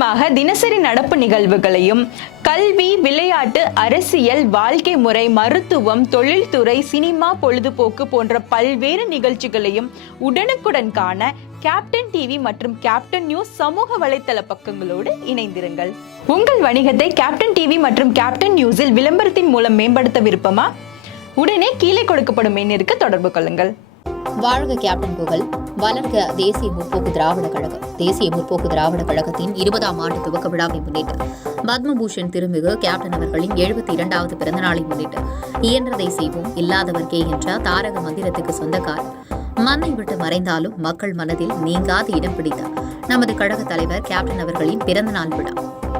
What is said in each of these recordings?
முக்கியமாக தினசரி நடப்பு நிகழ்வுகளையும் கல்வி, விளையாட்டு, அரசியல், வாழ்க்கை முறை, மருத்துவம், தொழில்துறை, சினிமா, பொழுதுபோக்கு போன்ற பல்வேறு நிகழ்ச்சிகளையும் உடனுக்குடன் காண கேப்டன் டிவி மற்றும் கேப்டன் நியூஸ் சமூக வலைத்தள பக்கங்களோடு இணைந்திருங்கள். உங்கள் வணிகத்தை கேப்டன் டிவி மற்றும் கேப்டன் நியூஸில் விளம்பரத்தின் மூலம் மேம்படுத்த விருப்பமா? உடனே கீழே கொடுக்கப்படும் எண்ணிற்கு தொடர்பு கொள்ளுங்கள். வாழ்க கேப்டன் புகழ், வளர்க தேசிய முற்போக்கு திராவிட கழகம். தேசிய முற்போக்கு திராவிட கழகத்தின் 20ஆம் ஆண்டு துவக்க விழாவை முன்னிட்டு பத்மபூஷன் திருமிகு கேப்டன் அவர்களின் 72வது பிறந்தநாளை முன்னிட்டு இயன்றதை செய்வோம், இல்லாதவர்க்கே என்ற தாரக மந்திரத்துக்கு சொந்தக்காரர், மண்ணை விட்டு மறைந்தாலும் மக்கள் மனதில் நீங்காது இடம் பிடித்த நமது கழக தலைவர் கேப்டன் அவர்களின் பிறந்தநாள் விழா,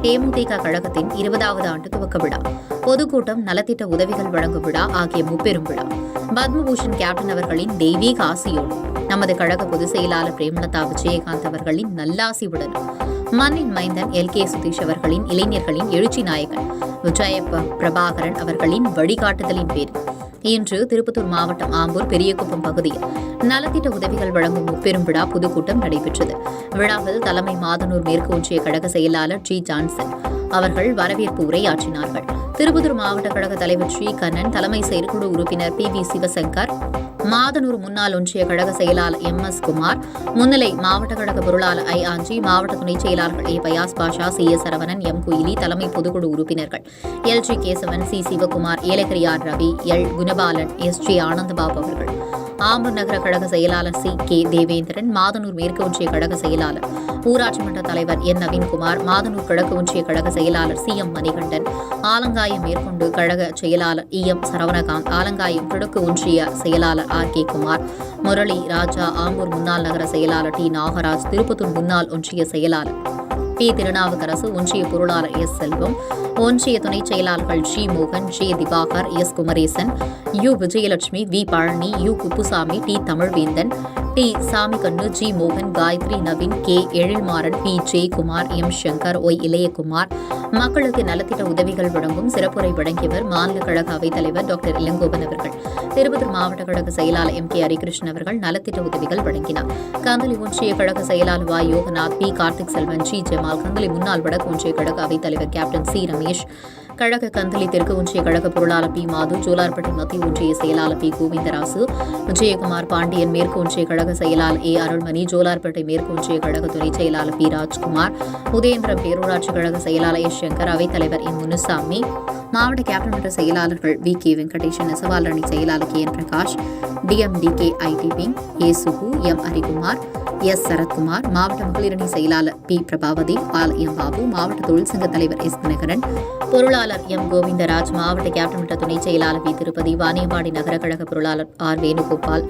தேமுதிக கழகத்தின் 20வது ஆண்டு துவக்க விழா, பொதுக்கூட்டம், நலத்திட்ட உதவிகள் வழங்கும் விழா ஆகிய முப்பெரும் விழா பத்மபூஷன் கேப்டன் அவர்களின் தெய்வீக ஆசியோடு நமது கழக பொதுச் செயலாளர் பிரேமலதா விஜயகாந்த் அவர்களின் நல்லாசியுடன் மண்ணின் மைந்தன் LK சுதீஷ் அவர்களின் இளைஞர்களின் எழுச்சி நாயகன் விஜய பிரபாகரன் அவர்களின் வழிகாட்டுதலின் பேரில் இன்று திருப்பத்தூர் மாவட்டம் ஆம்பூர் பெரியகுப்பம் பகுதியில் நலத்திட்ட உதவிகள் வழங்கும் முப்பெரும் விழா பொதுக்கூட்டம் நடைபெற்றது. விழாவில் தலைமை மாதனூர் மேற்கு ஒன்றிய கழக செயலாளர் G. ஜான்சன் அவர்கள் வரவேற்பு உரையாற்றினார்கள். திருப்பத்தூர் மாவட்ட கழக தலைவர் ஸ்ரீ கண்ணன், தலைமை செயற்குழு உறுப்பினர் PV சிவசங்கர், மாதனூர் முன்னாள் ஒன்றிய கழக செயலாளர் MS குமார், முன்னிலை மாவட்ட கழக பொருளாளர் I. ஆஞ்சி, மாவட்ட துணைச் செயலாளர்கள் A. Fayaz Basha, CS Saravanan, M. Kuyili, தலைமை பொதுக்குழு உறுப்பினர்கள் LG Kesavan, C. Sivakumar, ஏலகிரியார் Ravi, L. Gunabalan, SG Anandababu அவர்கள், ஆம்பூர் நகர கழக செயலாளர் C. K. தேவேந்திரன், மாதனூர் மேற்கு ஒன்றிய கழக செயலாளர் ஊராட்சி மன்ற தலைவர் N. நவீன்குமார், மாதனூர் கிழக்கு ஒன்றிய கழக செயலாளர் C. M. மணிகண்டன், ஆலங்காயம் மேற்கொண்டு கழக செயலாளர் E. M. சரவணகாந்த், ஆலங்காயம் கிழக்கு ஒன்றிய செயலாளர் R. K. குமார், முரளி ராஜா, ஆம்பூர் முன்னாள் நகர செயலாளர் T. நாகராஜ், திருப்பத்தூர் முன்னாள் ஒன்றிய செயலாளர் P. திருநாவுக்கரசு, ஒன்றிய பொருளாளர் S. செல்வம், ஒன்றிய துணைச் செயலாளர்கள் G. மோகன், J. Diwakar, S. Kumaresan, U. Vijayalakshmi, V. Palani, U. Kuppusamy, T. Tamilvendhan, T. Samikannu, G. மோகன், Gayatri, Naveen, K. Ezhilmaran, P. Jayakumar, M. Shankar, Y. Ilayakumar மக்களுக்கு நலத்திட்ட உதவிகள் வழங்கும் சிறப்புரை வழங்கியவர் மாநில கழக அவைத் தலைவர் டாக்டர் இளங்கோவன் அவர்கள். திருப்பத்தூர் மாவட்ட கழக செயலாளர் M. K. ஹரிகிருஷ்ணன் அவர்கள் நலத்திட்ட உதவிகள் வழங்கினார். கந்தளி ஒன்றிய கழக செயலாளர் Y. Yoganath, P. Karthik Selvan, G. Jamal, Kandhili முன்னாள் வடக்கு ஒன்றிய கழக அவைத் தலைவர் கேப்டன் C. ரமேஷ், கழக கந்தளி தெற்கு ஒன்றிய கழக பொருளாளர் P. மாது, ஜோலார்பட்டி மத்திய ஒன்றிய செயலாளர் P. கோவிந்தராசு, விஜயகுமார் பாண்டியன், மேற்கு ஒன்றிய கழக செயலாளர் A. அருள்மணி, ஜோலார்பேட்டை மேற்கு ஒன்றிய கழக துணை செயலாளர் P. ராஜ்குமார், உதயந்திரம் பேரூராட்சி கழக செயலாளர் S. சங்கர், அவைத் தலைவர் M. முனுசாமி, மாவட்ட கேப்டன் மன்ற செயலாளர்கள் V. K. வெங்கடேசன், நெசவாளரணி செயலாளர் K. N. Prakash, DMDK IT wing A. Sugu, M. Harikumar, S. Sarathkumar, மாவட்ட மகளிரணி செயலாளர் P. பிரபாவதி, ஆல் M. பாபு, மாவட்ட தொழிற்சங்க தலைவர் S. தினகரன், பொருளாளர் M. கோவிந்தராஜ், மாவட்ட கேப்டன் மன்ற துணைச் செயலாளர் P. திருப்பதி, வாணியம்பாடி நகர கழக பொருளாளர் R. வேணுகோபால்,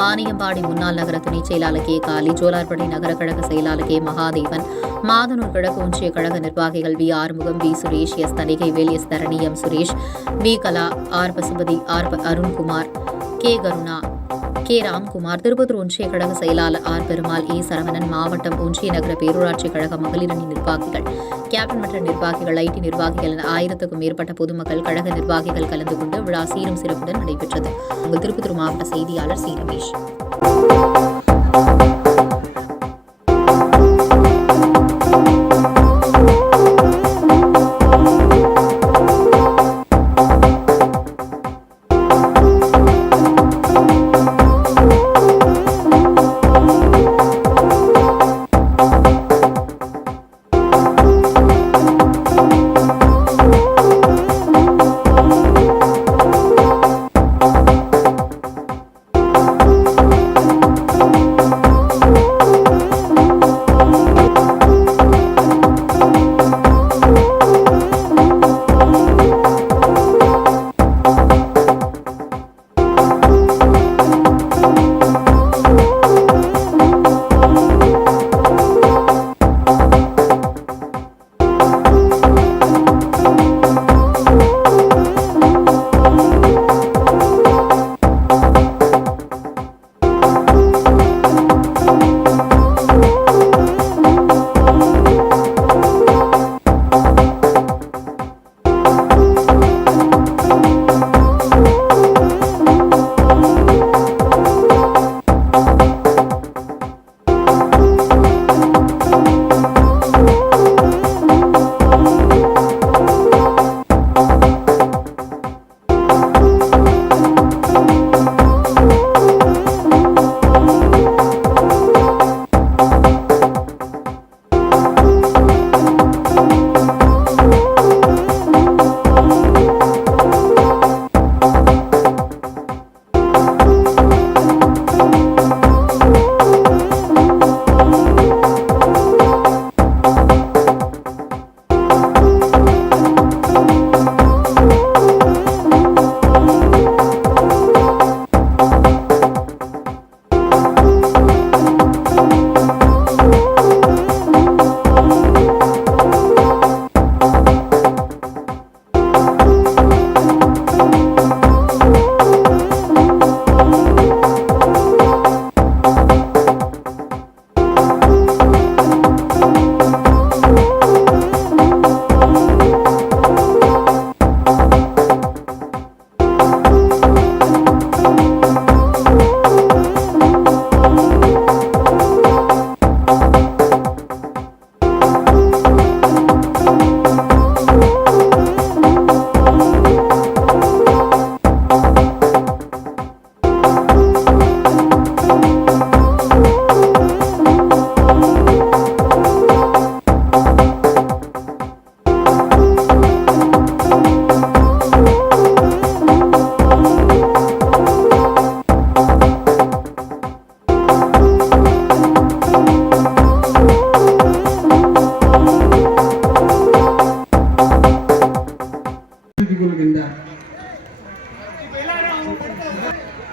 வாணியம்பாடி முன்னாள் நகர துணைச் செயலாளர் K. காளி, ஜோலார்பட்டி நகர கழக செயலாளர் K. மகாதேவன், மாதனூர் கிழக்கு ஒன்றிய கழக நிர்வாகிகள் V. Arumugam, V. Suresh, S. Thanigaivel, S. தரணி, M. சுரேஷ், V. கலா, R. Pasupathi, R. Arunkumar, K. Karuna, K. Ramkumar, Tirupattur ஒன்றிய கழக செயலாளர் R. பெருமாள், A. சரவணன், மாவட்டம் ஒன்றிய நகர பேரூராட்சி கழக மகளிரணி நிர்வாகிகள், கேப்டன் மன்ற நிர்வாகிகள், IT நிர்வாகிகள் என 1000க்கும் மேற்பட்ட பொதுமக்கள், கழக நிர்வாகிகள் கலந்து கொண்டு விழா சீரும் சிறப்புடன் நடைபெற்றது. உங்கள் திருப்பத்தூர் மாவட்ட செய்தியாளர் C. ரமேஷ்.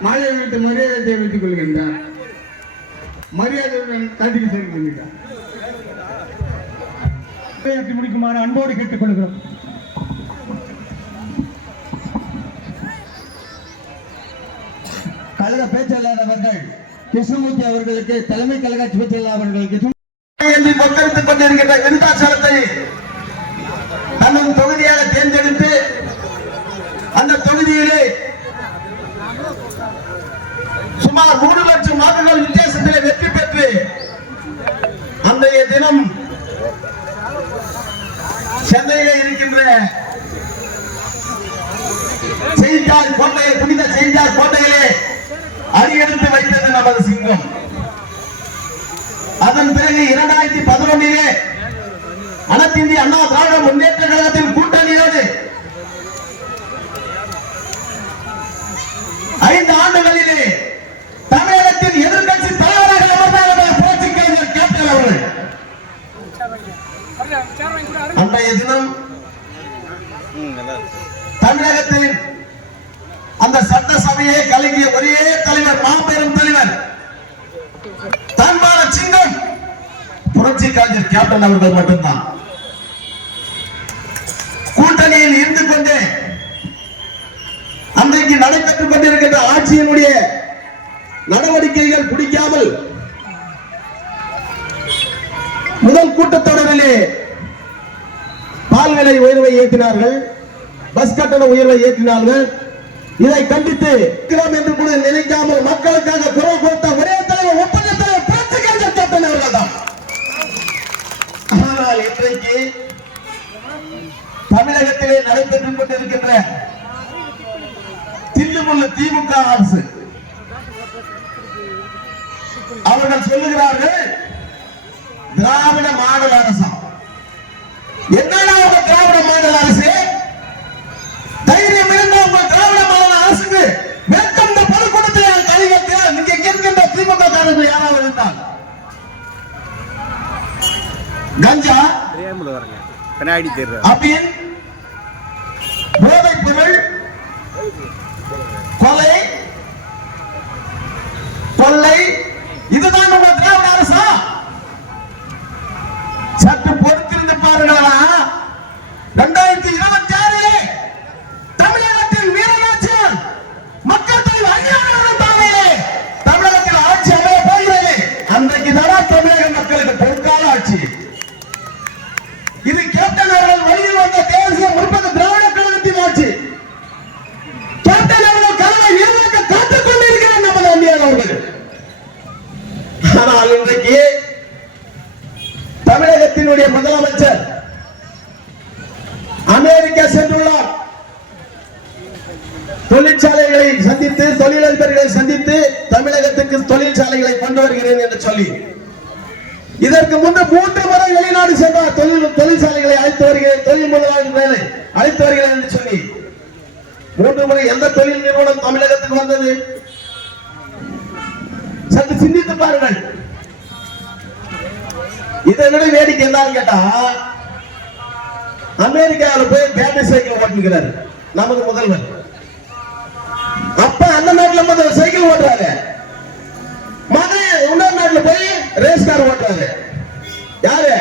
மாலை வைத்து மரியாதை தெரிவித்துக் கொள்கின்றார். மரியாதையுடன் காட்சிக்கு செல்கின்றார். முடிக்குமாறு அன்போடு கேட்டுக் கொள்கிறோம். கழக பேச்சாளர்கள் கிருஷ்ணமூர்த்தி அவர்களுக்கு, தலைமை கழக பேச்சாளர் அவர்களுக்கு கொக்கரித்துக் கொண்டிருக்கின்ற விருத்தாச்சலத்தை தன்னும் தொகுதியாக தேர்ந்தெடுத்து அந்த தொகுதியிலே சுமார் 3 லட்சம் வாக்குகள் வித்தியாசத்திலே வெற்றி பெற்று அன்றைய தினம் சென்னையிலே இருக்கின்ற செய்தியாளர் கோட்டையை, புனித செய்தியாளர் கோட்டையிலே அடியெடுத்து வைத்தது நமது சிங்கம். அதன் பிறகு 2011 அனைத்து இந்திய அண்ணா திராவிட முன்னேற்ற கழகத்தின் கூட்டணியோடு 5 ஆண்டுகளிலே தமிழகத்தின் எதிர்கட்சி தலைவராக அமர்ந்தார்கள் புரட்சி கலைஞர் கேப்டன் அவர்கள். அன்றைய தினம் தமிழகத்தில் அந்த சட்டசபையை கலங்கிய ஒரே தலைவர், மாபெரும் தலைவர், தன்மான சிங்கம் புரட்சி கலைஞர் கேப்டன் அவர்கள் மட்டும்தான். கூட்டணியில் இருந்து கொண்டே அன்றைக்கு நடைபெற்றுக் கொண்டிருக்கின்ற ஆட்சியினுடைய நடவடிக்கைகள் பிடிக்காமல் முதல் கூட்டத்தொடரிலே பால் விலை உயர்வை ஏற்றினார்கள், பஸ் கட்டண உயர்வை ஏற்றினார்கள். இதை கண்டித்து என்று கூட நினைக்காமல் மக்களுக்காக குரல் கொடுத்த ஒரே தலைவர் ஒப்பந்த தலைவர் புரட்சி கலைஞர் கேப்டன் அவர்கள் தான். ஆனால் இன்றைக்கு தமிழகத்திலே நடைபெற்றுக் கொண்டிருக்கின்ற தில்லுமுள்ள திமுக அரசு, அவர்கள் சொல்லுகிறார்கள் திராவிட மாடல் அரசு. என்னன்னா திராவிட மாடல் அரசு? தைரியம் இருந்த உங்கள் திராவிட மாடல் அரசுக்கு வெட்கம் இந்த பொதுக்கூட்டத்தில் கழிவுகள் நீங்க கேட்கின்ற திமுக காரர்கள் யாராவது இருந்தால் கஞ்சா, அபின், போதைப் பொருள், கொலை, கொள்ளை, இதுதான் உங்க திராவிட அரசா? சற்று பொறுத்திருந்து பாருங்களா. 2026 தமிழகத்தில் வீரநாச்சியார் மக்கள் தொகை அதிகாரம் தமிழகத்தில் ஆட்சி அமைய போகிறது. அன்றைக்கு தான் தமிழக மக்களுக்கு பொருட்கால ஆட்சி. இது கேப்டன் அவர்கள் வழியில் வந்த தேசிய முற்போக்கு திராவிட கழகத்தின் ஆட்சி. கேப்டன் அவர்கள் கனவை நிறைவேற்ற காத்துக் கொண்டிருக்கிறார் நமது அந்நியர் அவர்கள். ஆனால் இன்றைக்கு தமிழகத்தினுடைய முதலமைச்சர் அமெரிக்கா சென்றுள்ளார். தொழிற்சாலைகளை சந்தித்து, தொழிலதிபர்களை சந்தித்து தமிழகத்துக்கு தொழிற்சாலைகளை கொண்டு வருகிறேன் என்று சொல்லி இதற்கு முன்பு 3 முறை வெளிநாடு சென்றார். தொழிற்சாலைகளை அழைத்து வருகிறேன், தொழில் முதலாளர்களை அழைத்து வருகிறேன் என்று சொல்லி 3 முறை எந்த தொழில் நிறுவனம் தமிழகத்துக்கு வந்தது? சற்று சிந்தித்து பாருங்கள். இதை விட வேடிக்கை என்னன்னு கேட்டா, அமெரிக்காவில் போய் பேட்டரி சைக்கிள் ஓட்டுகிறார் நமது முதல்வர். அப்ப அந்த நாட்டுல சைக்கிள் ஓட்டுறாரு, மகன் இன்னொரு நாட்டுல போய் ரேஸ் கார் ஓட்டுறாரு. யாரு?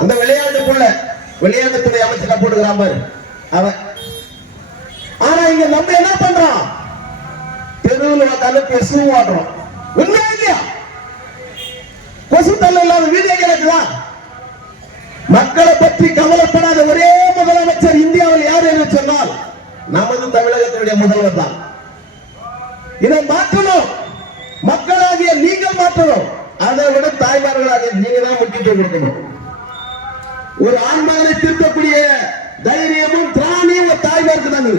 அந்த விளையாட்டுக்குள்ள விளையாட்டுத்துறை அமைச்சர் போட்டுக்கிறான் பாரு அவன். ஆனா இங்க நம்ம என்ன பண்றோம்? தெருவில் உட்காந்து கொசு ஓட்டுறோம். உண்மையா இல்லையா? கொசு தள்ள இல்லாத வீடியோ கிடக்குதான். மக்களை பற்றி கவலைப்படாத ஒரே முதலமைச்சர் இந்தியாவில் யார் என்று சொன்னால் நமது தமிழகத்தினுடைய முதல்வர் தான். இதை மாற்றணும், மக்களாகிய நீங்கள் மாற்றணும். அதை விட தாய்மார்களாக நீங்க தான் முக்கியத்துவம் கொடுக்கணும். ஒரு ஆண்மகனை திருத்தக்கூடிய தைரியமும் திராணியும் ஒரு தாய்மாருக்கு தான்.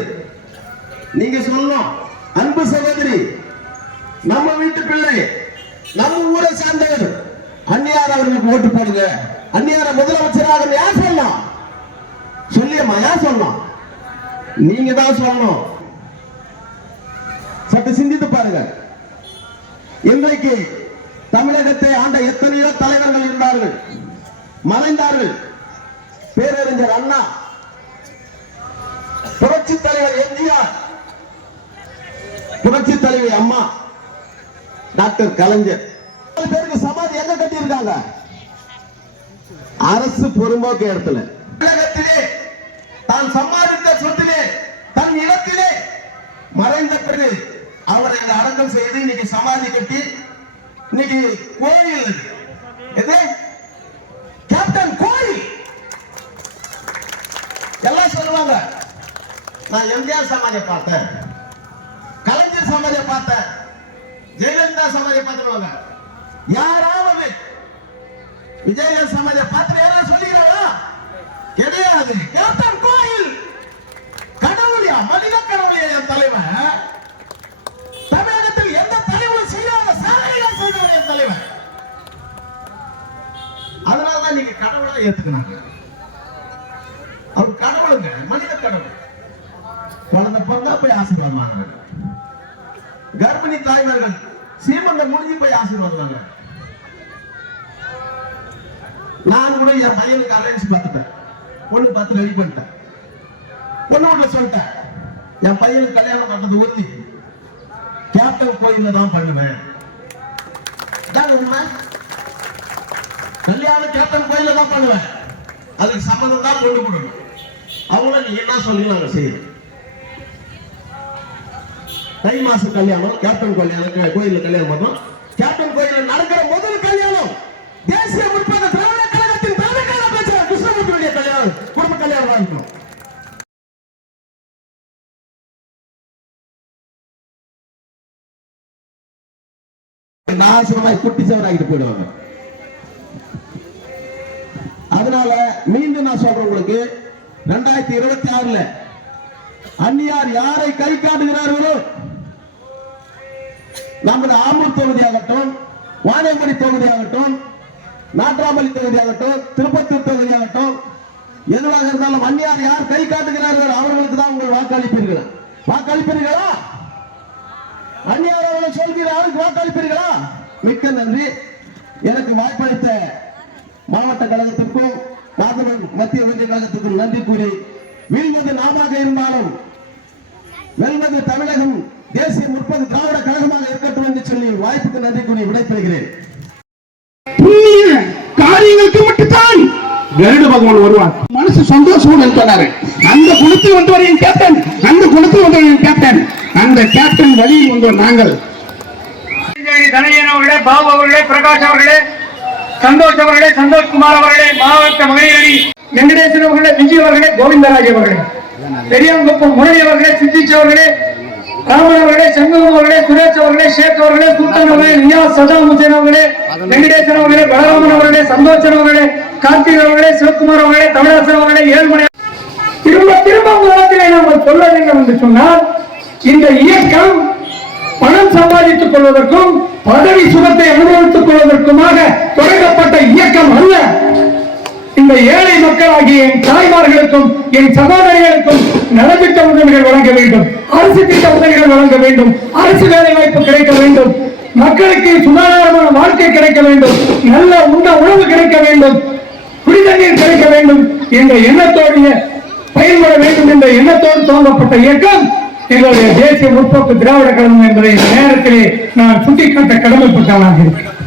நீங்க சொல்லணும், அன்பு சகோதரி, நம்ம வீட்டு பிள்ளை, நம்ம ஊரை சார்ந்தவர், அந்நியார் அவர்களுக்கு ஓட்டு போடுங்க. அந்நியார முதலமைச்சராக யார் சொல்லலாம்? சொல்லியம்மா, யார் சொல்லலாம்? நீங்க தான் சொல்லணும். சற்று சிந்தித்து பாருங்க. இன்றைக்கு தமிழகத்தை ஆண்ட எத்தனையோ தலைவர்கள் இருந்தார்கள், மறைந்தார்கள். பேரறிஞர் அண்ணா, புரட்சி தலைவர் எம்ஜிஆர், புரட்சி தலைவி அம்மா, டாக்டர் கலைஞர் பேருக்கு சமாதி எங்க கட்டி இருக்காங்க? அரசு பொறும்போக்கு இடத்துல. தமிழகத்திலே தான் சம்பாதித்த சொத்திலே, தன் இடத்திலே மறைந்த பிறகு அவரை அடக்கம் செய்து இன்னைக்கு சமாதி கட்டி இன்னைக்கு கோயில், எது கேப்டன் கோயில் எல்லாம் சொல்லுவாங்க. நான் எம்ஜிஆர் சமாதியை பார்த்தேன், கலைஞர் சமாதியை பார்த்தேன், ஜெயலலிதா சமாதியை பார்த்துருவாங்க. யாராவது விஜயகாந்த் சமாதியை பார்த்து யாராவது சொல்லுகிறாரா? கிடையாது. கேப்டன் கோயில் கடவுளியா, மனித கடவுளியா என் தலைவன்? தமிழகத்தில் எந்த தலைவரும் செய்யாத சாதனைகள் செய்தவர் என் தலைவன். அதனாலதான் நீங்க கடவுளா ஏத்துக்கினாங்க. அவர் கடவுளுங்க, மனித கடவுள். குழந்தை பிறந்தா போய் ஆசீர்வாதம் வாங்குறாங்க. கர்ப்பிணி தாய்மார்கள் சீமந்த முடிஞ்சு போய் ஆசீர்வாதம். நான் கூட என் பையனுக்கு அலைன்ஸ் பார்த்துட்டேன், பொண்ணு பார்த்து ரெடி பண்ணிட்டேன். பொண்ணு வீட்டுல சொல்லிட்டேன், என் பையனுக்கு கல்யாணம் பண்றது உறுதி, கேப்டன் கோயில்ல தான் பண்ணுவேன். கல்யாணம் கேப்டன் கோயில்ல தான் பண்ணுவேன். அதுக்கு சம்மந்தம் தான் கொண்டு கொடுக்கணும். அவங்கள நீ என்ன சொல்லி நாங்க செய்யணும். தை மாசம் கல்யாணம், கேப்டன் கோயில்ல கல்யாணம் பண்ணோம். கேப்டன் கோயில்ல நடக்கிற முதல் கல்யாணம் தேசிய முற்போக்கு திராவிட கழகத்தின் தலைமைக்கான பேச்சாளர் கிருஷ்ணமூர்த்தியுடைய கல்யாணம், குடும்ப கல்யாணம் வாங்கிக்கணும். நாசமாய் குட்டிச்சவராகிட்டு போயிடுவாங்க. அதனால மீண்டும் நான் சொல்றேன் உங்களுக்கு, 2026 அந்நியார் யாரை கை காட்டுகிறார்களோ, நமது ஆம்பூர் தொகுதியாகட்டும், வாணியம்படி தொகுதியாகட்டும், நாட்ராமலி தொகுதியாகட்டும், திருப்பத்தூர் தொகுதியாகட்டும், எதுவாக இருந்தாலும் அந்நியார் யார் கை காட்டுகிறார்கள் அவர்களுக்கு தான் உங்கள் வாக்களிப்பீர்கள். வாக்களிப்பீர்களா? அந்நியார் அவர்கள் சொல்கிற யாருக்கு வாக்களிப்பீர்களா? மிக்க நன்றி. எனக்கு வாய்ப்பளித்த மாவட்ட கழகத்திற்கும் மத்திய ஒன்றிய கழகத்திற்கும் நன்றி கூறி, வீழ்வது நாமாக இருந்தாலும் வெல்வது தமிழகம் தேசிய முற்போக்கு திராவிட கழகமாக இருக்கட்டும் என்று சொல்லி வாய்ப்புக்கு நன்றி கூறி விடைபெறுகிறேன். காரியங்களுக்கு மட்டும்தான் கருட பகவான் வருவார். மனசு சந்தோஷம் சொன்னாரு. அந்த குணத்தில் வந்தவர் என் கேப்டன், அந்த குணத்தில் வந்தவர் என் கேப்டன், அந்த கேப்டன் வழியில் வந்தவர் நாங்கள். தனயன் அவர்களே, பாபு அவர்களே, பிரகாஷ் அவர்களே, சந்தோஷ் அவர்களே, சந்தோஷ்குமார் அவர்களே, மாவட்ட மகளிர் அணி வெங்கடேசன் அவர்களே, விஜய் அவர்களே, கோவிந்தராஜ் அவர்களே, பெரியாங்குப்பம் முரளி அவர்களே, சித்திச் அவர்களே, ராமன் அவர்களே, சண்முகம் அவர்களே, சுரேஷ் அவர்களே, ஷேக் அவர்களே, சுல்தான் அவர்களே, ரியாஸ் சதாம் ஹுசேன் அவர்களே, வெங்கடேசன் அவர்களே, பலராமன் அவர்களே, சந்தோஷன் அவர்களே, கார்த்திக் அவர்களே, சிவகுமார் அவர்களே, தமிழரசன் அவர்களே, ஏழுமணி. திரும்ப திரும்ப உலகத்திலே நாம் சொல்ல வேண்டும் என்று சொன்னால், இந்த இயக்கம் பணம் சம்பாதித்துக் கொள்வதற்கும் பதவி சுகத்தை அனுபவித்துக் கொள்வதற்குமாக தொடங்கப்பட்ட இயக்கம் அல்ல. இந்த ஏழை மக்களாகிய என் தாய்மார்களுக்கும் என் சகோதரிகளுக்கும் நலத்திட்ட உதவிகள் வழங்க வேண்டும், அரசு திட்ட உதவிகள் வழங்க வேண்டும், அரசு வேலை வாய்ப்பு கிடைக்க வேண்டும், மக்களுக்கு சுகாதாரமான வாழ்க்கை கிடைக்க வேண்டும், நல்ல உணவு கிடைக்க வேண்டும், குடிநீர் கிடைக்க வேண்டும் என்ற எண்ணத்தோடு பயன்பட வேண்டும் என்ற எண்ணத்தோடு துவங்கப்பட்ட இயக்கம் எங்களுடைய தேசிய முற்போக்கு திராவிட கழகம் என்பதை இந்த நேரத்திலே நான் சுட்டிக்காட்ட கடமைப்பட்டவனாக இருக்கிறேன்.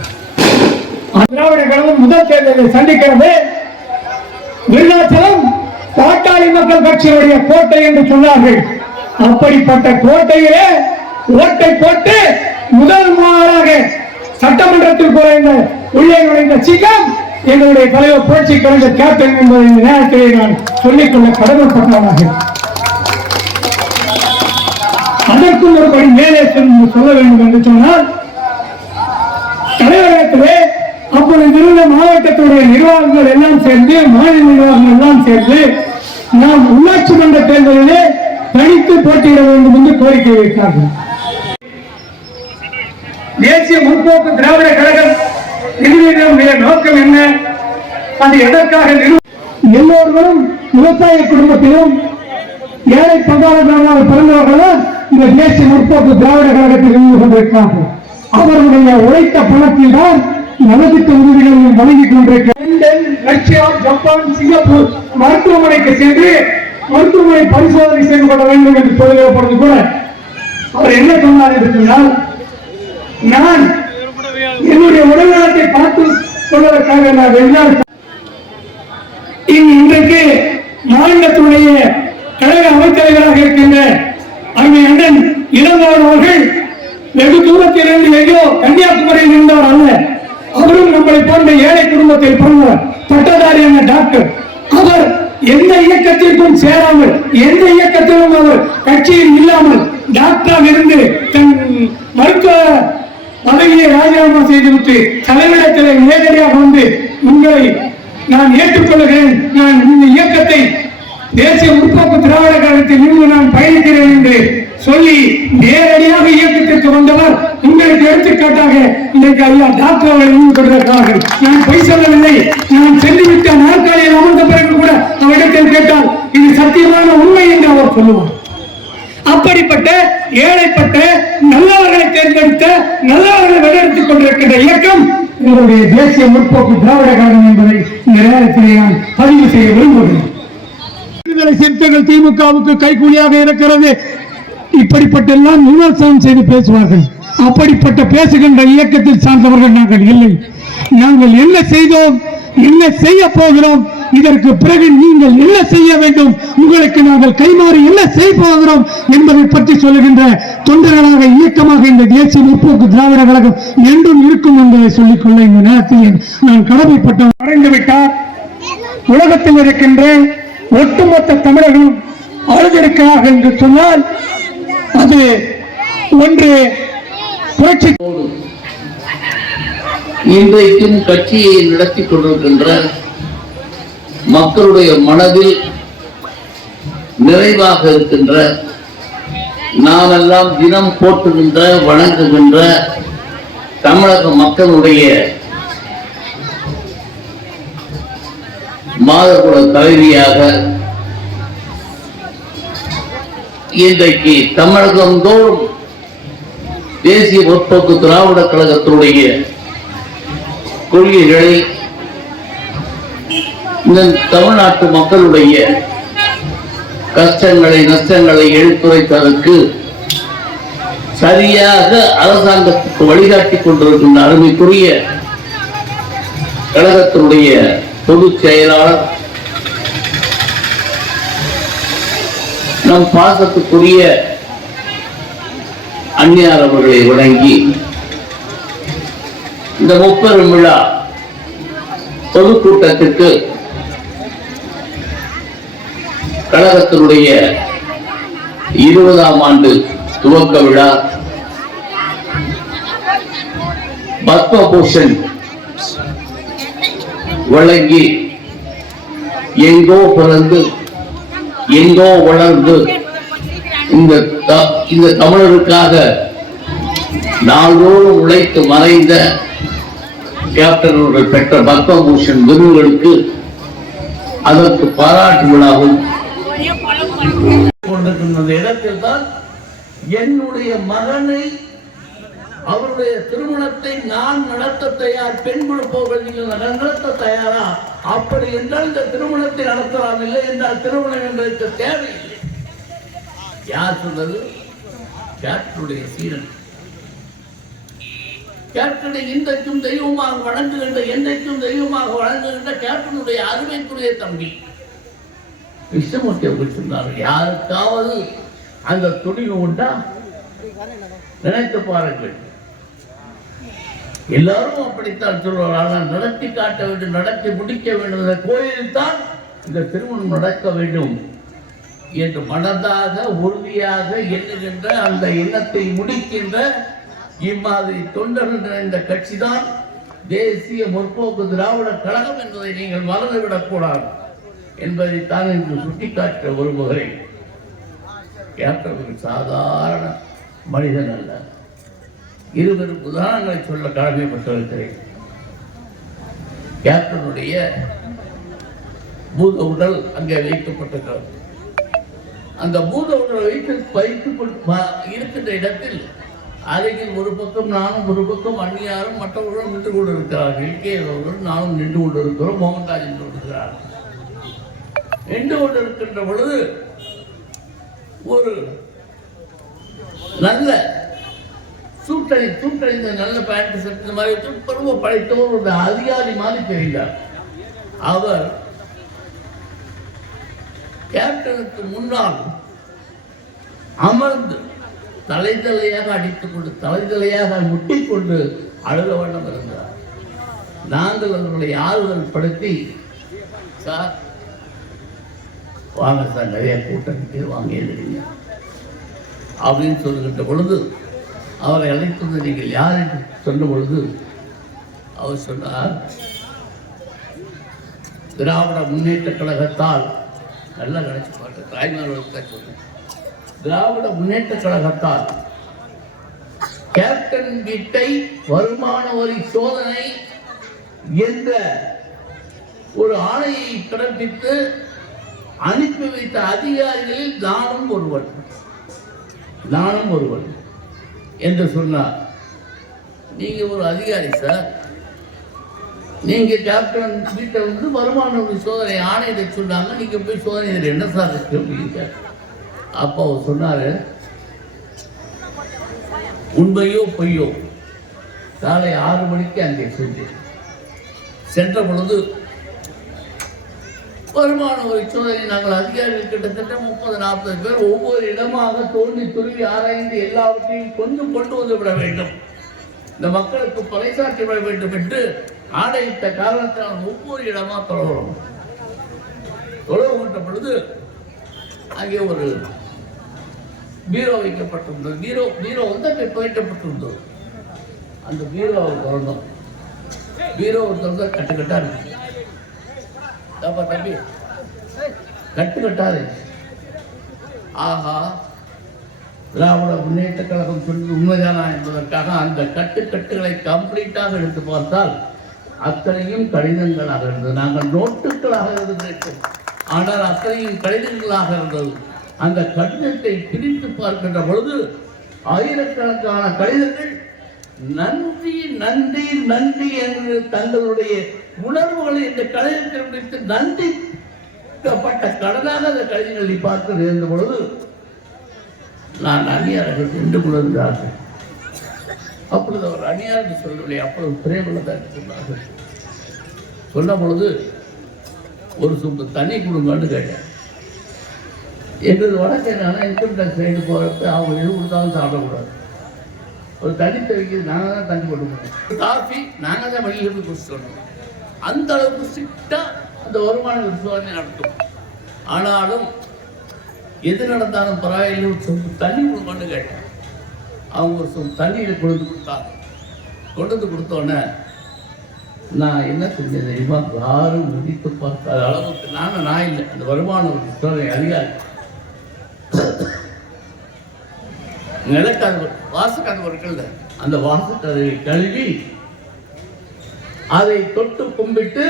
திராவிட கழகம் முதல் தேர்தலை சந்திக்கிறது. விருதாச்சலம் பாட்டாளி மக்கள் கட்சியுடைய கோட்டை என்று சொன்னார்கள். அப்படிப்பட்ட கோட்டையிலே ஓட்டை போட்டு முதல் மாறாக சட்டமன்றத்தில் குறைந்த உள்ளே நுழைந்த சிங்கம் எங்களுடைய தலைவர் புரட்சி கலைஞர் கேப்டன் என்பதை இந்த நேரத்திலே நான் சொல்லிக்கொள்ள கடமைப்பட்டவனாக. அதற்கும் ஒருபடி மேலே சொல்ல வேண்டும் என்று சொன்னால், தலைவரகத்திலே அப்பொழுது இருந்த மாவட்டத்துடைய நிர்வாகங்கள் எல்லாம் சேர்ந்து, மாநில நிர்வாகங்கள் எல்லாம் சேர்ந்து நாம் உள்ளாட்சி மன்ற தேர்தலிலே தனித்து போட்டியிட வேண்டும் என்று கோரிக்கை வைத்தார்கள். தேசிய முற்போக்கு திராவிட கழகம் நிறுவனத்தினுடைய நோக்கம் என்ன, அது எதற்காக எல்லோரும் விவசாய குடும்பத்திலும் ஏழை பங்காளர்களாக பிறந்தவர்களும் இந்த தேசிய முற்போக்கு திராவிட கழகத்தில் இருந்து கொண்டிருக்கிறார்கள். அவர்களுடைய உழைத்த பணத்தில் தான் நலத்திட்ட உதவிகளை வழங்கிக் கொண்டிருக்கிறார். ரஷ்யா, ஜப்பான், சிங்கப்பூர் மருத்துவமனைக்கு சென்று மருத்துவமனை பரிசோதனை செய்து கொள்ள வேண்டும் என்று சொல்லுகிற கூட அவர் என்ன சொன்னார் என்று சொன்னால், நான் என்னுடைய உடல்நலத்தை பார்த்துக் கொள்வதற்காக நான் வெளிநாடு இன்றைக்கு மாநிலத்துடைய கழக அமைச்சர்களாக இருக்கின்ற அருமை அண்ணன் இளங்கோவன் அவர்கள் வெகு தூரத்தில் இருந்து எங்கோ கன்னியாகுமரியில் இருந்தவர் அல்ல. அவரும் நம்மளை போன்ற ஏழை குடும்பத்தில் பிறந்தவர், பட்டதாரியான டாக்டர். அவர் எந்த இயக்கத்திற்கும் சேராமல், எந்த இயக்கத்திலும் அவர் கட்சியில் இல்லாமல் டாக்டராக இருந்து தன் மருத்துவ பதவியை ராஜினாமா செய்துவிட்டு தலைமையிடத்தில் நேரடியாக வந்து உங்களை நான் ஏற்றுக்கொள்கிறேன், நான் இந்த இயக்கத்தை தேசிய முற்போக்கு திராவிட கழகத்தில் இருந்து நான் பயணிக்கிறேன் என்று சொல்லி நேரடியாக இயக்கத்திற்கு வந்தவர். உங்களுக்கு எடுத்துக்காட்டாக இன்றைக்கு ஐயா டாக்டர் அவர்கள் இருந்து கொண்டிருக்கிறார்கள். நான் பொய் சொல்லவில்லை. நான் சென்றுவிட்ட நாற்காலியில் அமர்ந்த பிறகு கூட அவரிடத்தில் கேட்டால் இது சத்தியமான உண்மை என்று அவர் சொல்லுவார். அப்படிப்பட்ட ஏழைப்பட்ட நல்லவர்களை தேர்ந்தெடுத்த நல்லவர்களை வழிநடத்திக் கொண்டிருக்கின்ற இயக்கம் எங்களுடைய தேசிய முற்போக்கு திராவிட கழகம் என்பதை இந்த நேரத்திலே நான் பதிவு செய்ய விரும்புகிறேன். விடுதலை சிறுத்தைகள் திமுகவுக்கு கைக்கூலியாக இருக்கிறது, இப்படிப்பட்ட எல்லாம் விமர்சனம் செய்து பேசுவார்கள். அப்படிப்பட்ட பேசுகின்ற இயக்கத்தில் சார்ந்தவர்கள் நாங்கள் இல்லை. நாங்கள் என்ன செய்தோம், என்ன செய்ய போகிறோம், இதற்கு பிறகு நீங்கள் என்ன செய்ய வேண்டும், உங்களுக்கு நாங்கள் கைமாறி என்ன செய்ய போகிறோம் என்பதை பற்றி சொல்லுகின்ற தொண்டர்களாக இயக்கமாக இந்த தேசிய முற்போக்கு திராவிட கழகம் என்றும் இருக்கும் என்பதை சொல்லிக்கொள்ள இந்த நேரத்தில் நான் கடமைப்பட்ட அடைந்துவிட்டார். உலகத்தில் இருக்கின்ற ஒட்டுமொத்த தமிழர்களும் அழுதிருக்கிறார்கள் என்று சொன்னால் அது ஒன்று புரட்சி. இன்றைக்கும் கட்சியை நடத்தி கொண்டிருக்கின்ற மக்களுடைய மனதில் நிறைவாக இருக்கின்ற, நாமெல்லாம் தினம் போற்றுகின்ற வணங்குகின்ற தமிழக மக்களுடைய மாதகுல தலைவியாக இன்றைக்கு தமிழகம் தோறும் தேசிய முற்போக்கு திராவிட கழகத்தினுடைய கொள்கைகளை இந்த தமிழ்நாட்டு மக்களுடைய கஷ்டங்களை நஷ்டங்களை எடுத்துரைப்பதற்கு சரியாக அரசாங்கத்துக்கு வழிகாட்டி கொண்டிருக்கின்ற அருமைக்குரிய கழகத்தினுடைய பொதுச் செயலாளர் நம் பாசத்துக்குரிய அந்நியார் அவர்களை வழங்கி இந்த முப்பெரும் விழா பொதுக்கூட்டத்திற்கு கழகத்தினுடைய 20ஆம் ஆண்டு துவக்க விழா பத்மபூஷன் வழங்கி எங்கோ பிறந்து எங்கோ வளர்ந்து இந்த தமிழருக்காக நாள்தோறும் உழைத்து மறைந்த கேப்டன் அவர்கள் பெற்ற பத்மபூஷன் விருதுகளுக்கு அதற்கு பாராட்டு விழாவும் கொண்டிருக்கின்ற இடத்தில் தான் என்னுடைய மகனை அவருடைய திருமணத்தை நான் நடத்த தயார், பெண் கொடுப்பவர்கள் நீங்கள் நடத்த தயாரா? அப்படி என்றால் இந்த திருமணத்தை நடத்தலாம், இல்லை என்றால் திருமணம் என்பதற்கு தேவையில்லை. யார் சொன்னது? கேப்டனுடைய சீரன். கேப்டனை இன்றைக்கும் தெய்வமாக வழங்குகின்ற, என்றைக்கும் தெய்வமாக வழங்குகின்ற கேப்டனுடைய அருமைக்குரிய தம்பி கிருஷ்ணமூர்த்தி அவர்கள் சொன்னார், யாருக்காவது அந்த துணிவு உண்டா? நினைத்து பாருங்கள். எல்லாரும் அப்படித்தான் சொல்வார்கள். ஆனால் நடத்தி காட்ட வேண்டும், நடத்தி முடிக்க வேண்டும். இந்த கோயிலில் தான் இந்த திருமணம் நடக்க வேண்டும் என்று மனதாக உறுதியாக எண்ணுகின்ற, அந்த எண்ணத்தை முடிக்கின்ற இம்மாதிரி தொண்டர்கள் நிறைந்த கட்சி தான் தேசிய முற்போக்கு திராவிட கழகம் என்பதை நீங்கள் மறந்துவிடக் கூடாது என்பதைத்தான் இன்று சுட்டிக்காட்ட விரும்புகிறேன். கேப்டன் சாதாரண மனிதன் அல்ல. இருவரும் உதாரணங்களை சொல்ல கடமைப்பட்டிருக்கிறேன். கேப்டனுடைய பூத உடல் அங்கே வைக்கப்பட்டிருக்கிறது. அந்த பூத உடல் வைத்து இருக்கின்ற இடத்தில் அருகில் ஒரு பக்கம் நானும், ஒரு பக்கம் அந்நியாரும், மற்றவர்களும் நின்று கொண்டிருக்கிறார்கள். அவர்கள் நானும் நின்று கொண்டிருக்கிறோம். மோகன்ராஜ் நின்று கொண்டிருக்கிறார்கள். நின்று கொண்டிருக்கின்ற பொழுது ஒரு நல்ல சூட்டணிந்த நல்ல பேண்ட் ஷர்ட் இந்த மாதிரி பருவ படைத்தவர் ஒரு அதிகாரி மாதிரி தெரிந்தார். அவர் கேப்டனுக்கு முன்னால் அமர்ந்து தலையாக அடித்துக் கொண்டு, தலையாக முட்டிக்கொண்டு அழுத வண்ணம் இருந்தார். நாங்கள் அவர்களை ஆறுதல் படுத்தி, சார் வாங்க சார், நிறைய கூட்டத்துக்கு வாங்க எழுதுறீங்க அப்படின்னு சொல்லுகின்ற பொழுது, அவரை அழைத்து நீங்கள் யார் என்று சொன்ன பொழுது அவர் சொன்னார், திராவிட முன்னேற்ற கழகத்தால், நல்லா நினைச்சு பாட்டு தாய்மார்களுக்கு சொன்னேன், திராவிட முன்னேற்ற கழகத்தால் கேப்டன் வீட்டை வருமான வரி சோதனை என்ற ஒரு ஆணையை பிறப்பித்து அனுப்பி வைத்த அதிகாரிகளில் நானும் ஒருவன் என்று சொன்னார். நீங்க ஒரு அதிகாரி சார், நீங்க கேப்டன் வீட்டை வந்து வருமான வரி சோதனை ஆணையத்தை சொன்னாங்க, நீங்க போய் சோதனை இதில் என்ன சார் இருக்கு அப்படின்னு. அப்போ அவர் சொன்னாரு, உண்மையோ பொய்யோ காலை 6 மணிக்கு அங்கே சென்ற பொழுது வருமான வரி சோதனை நாங்கள் அதிகாரிகள் கிட்டத்தட்ட 30-40 பேர் ஒவ்வொரு இடமாக தோண்டி துருவி ஆராய்ந்து எல்லாவற்றையும் கொண்டு வந்து விட வேண்டும், இந்த மக்களுக்கு பறைசாற்றி விட வேண்டும் என்று ஆணையிட்ட காரணத்தினால் ஒவ்வொரு இடமா தொலைகிறோம். தொலைவுகின்ற பொழுது அங்கே ஒரு பீரோ வைக்கப்பட்டிருந்தது. பீரோ வந்து அங்கே துவைக்கப்பட்டிருந்தது. அந்த பீரோவை திறந்தோம். பீரோவை திறந்தா கட்டுக்கட்டா இருக்கு. தம்பி கட்டுக்கட்டாது. ஆஹா, திராவிட முன்னேற்ற கழகம் சொல்வது உண்மைதானா என்பதற்காக அந்த கட்டுகளை கம்ப்ளீட்டாக எடுத்து பார்த்தால் அத்தனையும் கடிதங்களாக இருந்தது. நாங்கள் நோட்டுகளாக இருந்தது, ஆனால் அத்தனையும் கடிதங்களாக இருந்தது. அந்த கடிதத்தை பிரித்து பார்க்கின்ற பொழுது ஆயிரக்கணக்கான கடிதங்கள் நன்றி நன்றி நன்றி என்று தங்களுடைய உணர்வுகளை இந்த கடிதத்தில் பிடித்து நன்றிப்பட்ட கடனாக அந்த கடிதங்களை பார்த்து இருந்த பொழுது நான் அந்நியார்கள் நின்று கொண்டிருந்தார்கள். அப்பொழுது அவர் அந்நியாருக்கு சொல்லவில்லை, அப்பொழுது பிரேமலதான் சொன்னார்கள். சொன்ன பொழுது ஒரு சொம்பு தண்ணி கொடுங்கன்னு கேட்டேன். எங்களது வழக்கு என்னன்னா, இன்கம் டேக்ஸ் ரைடு போகிறப்ப அவங்க எது கொடுத்தாலும் சாப்பிடக்கூடாது. ஒரு தண்ணி துவைக்கிறது நாங்கள் தான் தண்ணி கொண்டு போனோம், காஃபி நாங்கள் தான் வெளியிலிருந்து குடிச்சிட்டு வந்தோம். அந்த அளவுக்கு ஸ்ட்ரிக்டாக அந்த வருமான விசுவாசனை நடத்தும். ஆனாலும் எது நடந்தாலும் பரவாயில்லை, ஒரு சொம்பு தண்ணி கொடுங்கன்னு கேட்டேன். அவங்க ஒரு சொம்பு தண்ணியில் கொண்டு வந்து கொடுத்தோன்னே நான் என்ன செஞ்சேன் தெரியுமா, யாரும் முடித்து பார்க்காத அளவுக்கு நான் இல்லை, அந்த வருமான விசுவாசனை அதிகாரி நிலக்கதவு வாசக்கதவு இருக்குல்ல, அந்த வாசக்கதவை கழுவி அதை தொட்டு கும்பிட்டு,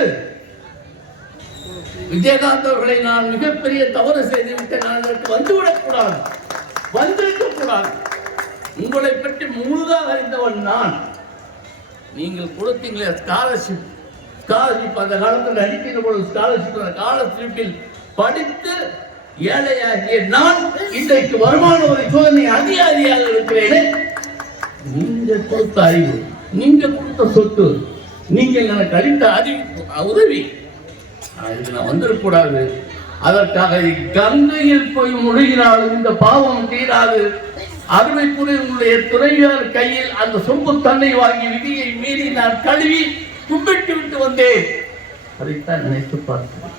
விஜயகாந்த் அவர்களை நான் மிகப்பெரிய தவறு செய்துவிட்டு நான் அதற்கு வந்துவிடக்கூடாது, வந்திருக்கக்கூடாது. உங்களை பற்றி முழுதாக அறிந்தவன் நான். நீங்கள் கொடுத்தீங்களே ஸ்காலர்ஷிப், அந்த காலத்தில் அடிக்கிற பொழுது ஸ்காலர்ஷிப்பில் படித்து ஏழையாகிய நான் இன்றைக்கு வருமான வரி சோதனை அதிகாரியாக இருக்கிறேன். நீங்கள் கொடுத்த அறிவு, நீங்கள் கொடுத்த சொத்து, நீங்கள் எனக்கு அளித்த உதவி, அதுக்கு நான் வந்துடக்கூடாது. அதற்காக கங்கையில் போய் முழுகினாலும் இந்த பாவம் தீராது. அருமைக்குரிய உங்களுடைய துணைவியார் கையில் அந்த சொம்பு தன்னை வாங்கி விதியை மீறி நான் கழுவி கும்பிட்டு விட்டு வந்தேன். அதைத்தான் நினைத்து பார்த்தேன்.